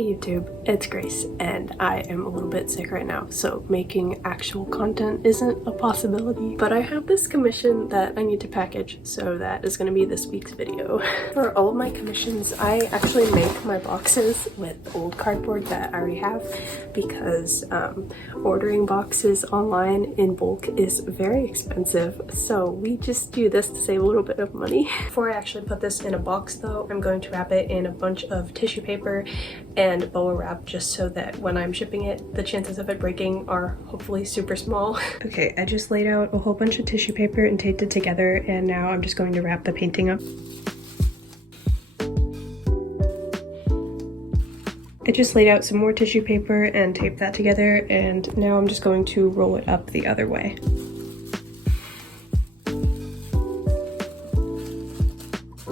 Hey YouTube, it's Grace, and I am a little bit sick right now, so making actual content isn't a possibility. But I have this commission that I need to package, so that is going to be this week's video. For all of my commissions, I actually make my boxes with old cardboard that I already have, because ordering boxes online in bulk is very expensive, so we just do this to save a little bit of money. Before I actually put this in a box though, I'm going to wrap it in a bunch of tissue paper and bubble wrap, just so that when I'm shipping it, the chances of it breaking are hopefully super small. Okay, I just laid out a whole bunch of tissue paper and taped it together, and now I'm just going to wrap the painting up. I just laid out some more tissue paper and taped that together, and now I'm just going to roll it up the other way.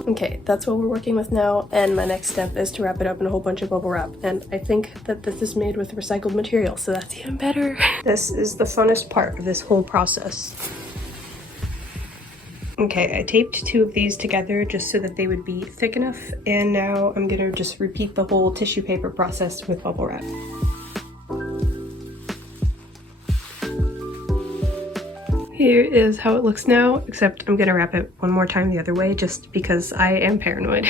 Okay, that's what we're working with now, and my next step is to wrap it up in a whole bunch of bubble wrap, and I think that this is made with recycled material, so that's even better. This is the funnest part of this whole process. Okay, I taped two of these together just so that they would be thick enough, and now I'm gonna just repeat the whole tissue paper process with bubble wrap. Here is how it looks now, except I'm gonna wrap it one more time the other way just because I am paranoid.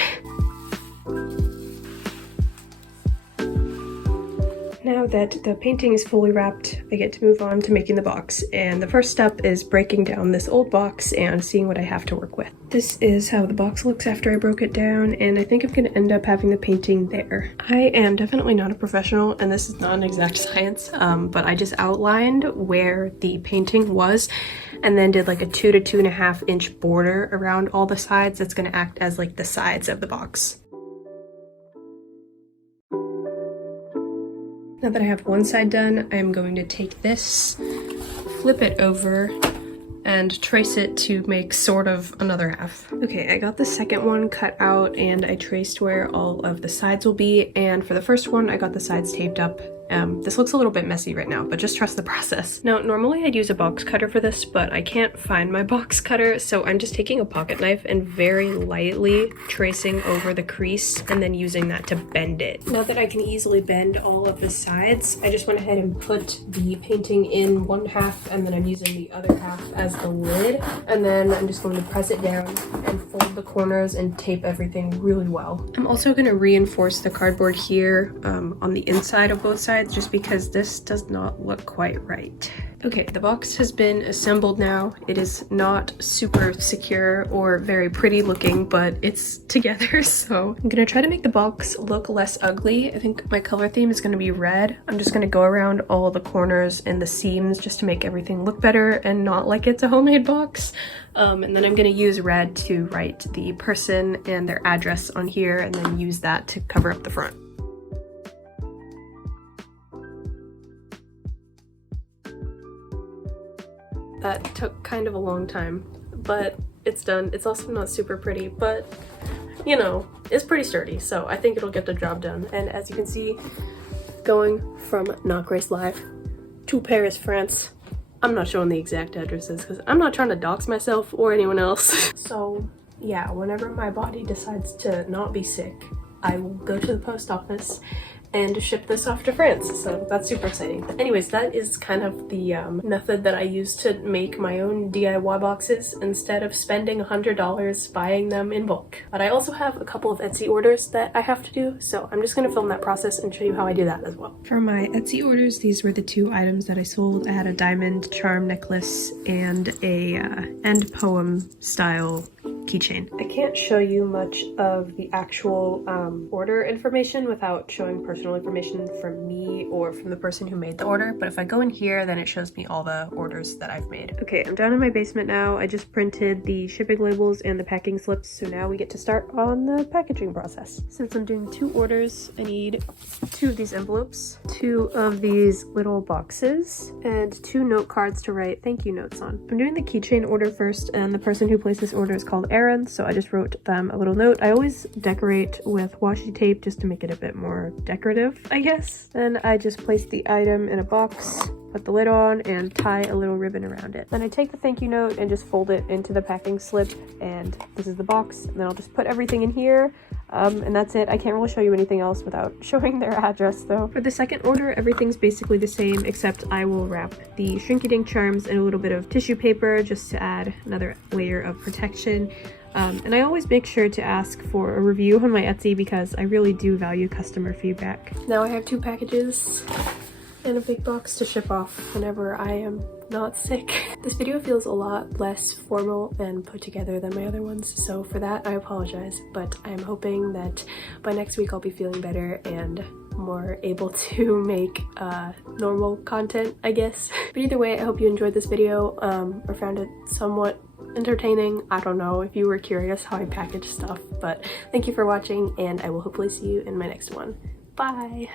Now that the painting is fully wrapped, I get to move on to making the box, and the first step is breaking down this old box and seeing what I have to work with. This is how the box looks after I broke it down, and I think I'm going to end up having the painting there. I am definitely not a professional, and this is not an exact science, but I just outlined where the painting was and then did like a 2 to 2.5 inch border around all the sides that's going to act as like the sides of the box. Now that I have one side done, I'm going to take this, flip it over, and trace it to make sort of another half. Okay, I got the second one cut out and I traced where all of the sides will be, and for the first one I got the sides taped up. This looks a little bit messy right now, but just trust the process. Now, normally I'd use a box cutter for this, but I can't find my box cutter, so I'm just taking a pocket knife and very lightly tracing over the crease and then using that to bend it. Now that I can easily bend all of the sides, I just went ahead and put the painting in one half, and then I'm using the other half as the lid, and then I'm just going to press it down and fold the corners and tape everything really well. I'm also going to reinforce the cardboard here on the inside of both sides, just because this does not look quite right. Okay, the box has been assembled now. It is not super secure or very pretty looking, but it's together, so I'm gonna try to make the box look less ugly. I think my color theme is gonna be red. I'm just gonna go around all the corners and the seams just to make everything look better and not like it's a homemade box. And then I'm gonna use red to write the person and their address on here, and then use that to cover up the front. That took kind of a long time, but it's done. It's also not super pretty, but you know, it's pretty sturdy, so I think it'll get the job done. And as you can see, going from notgracelive to Paris, France. I'm not showing the exact addresses because I'm not trying to dox myself or anyone else. So yeah, whenever my body decides to not be sick, I will go to the post office and ship this off to France, so that's super exciting. But anyways, that is kind of the method that I use to make my own DIY boxes instead of spending $100 buying them in bulk. But I also have a couple of Etsy orders that I have to do, so I'm just gonna film that process and show you how I do that as well. For my Etsy orders, these were the two items that I sold. I had a diamond charm necklace and a end poem style keychain. I can't show you much of the actual order information without showing personal information from me or from the person who made the order, but if I go in here, then it shows me all the orders that I've made. Okay, I'm down in my basement now. I just printed the shipping labels and the packing slips, so now we get to start on the packaging process. Since I'm doing two orders, I need 2 of these envelopes, 2 of these little boxes, and 2 note cards to write thank you notes on. I'm doing the keychain order first, and the person who placed this order is called Aaron, so I just wrote them a little note. I always decorate with washi tape just to make it a bit more decorative, I guess. Then I just placed the item in a box put the lid on and tie a little ribbon around it. Then I take the thank you note and just fold it into the packing slip, and this is the box, and then I'll just put everything in here. And that's it. I can't really show you anything else without showing their address though. For the second order, everything's basically the same, except I will wrap the Shrinky Dink charms in a little bit of tissue paper just to add another layer of protection. And I always make sure to ask for a review on my Etsy because I really do value customer feedback. Now I have 2 packages and a big box to ship off whenever I am not sick. This video feels a lot less formal and put together than my other ones, so for that I apologize, but I'm hoping that by next week I'll be feeling better and more able to make normal content, I guess. But either way, I hope you enjoyed this video or found it somewhat entertaining. I don't know if you were curious how I package stuff, but thank you for watching, and I will hopefully see you in my next one. Bye!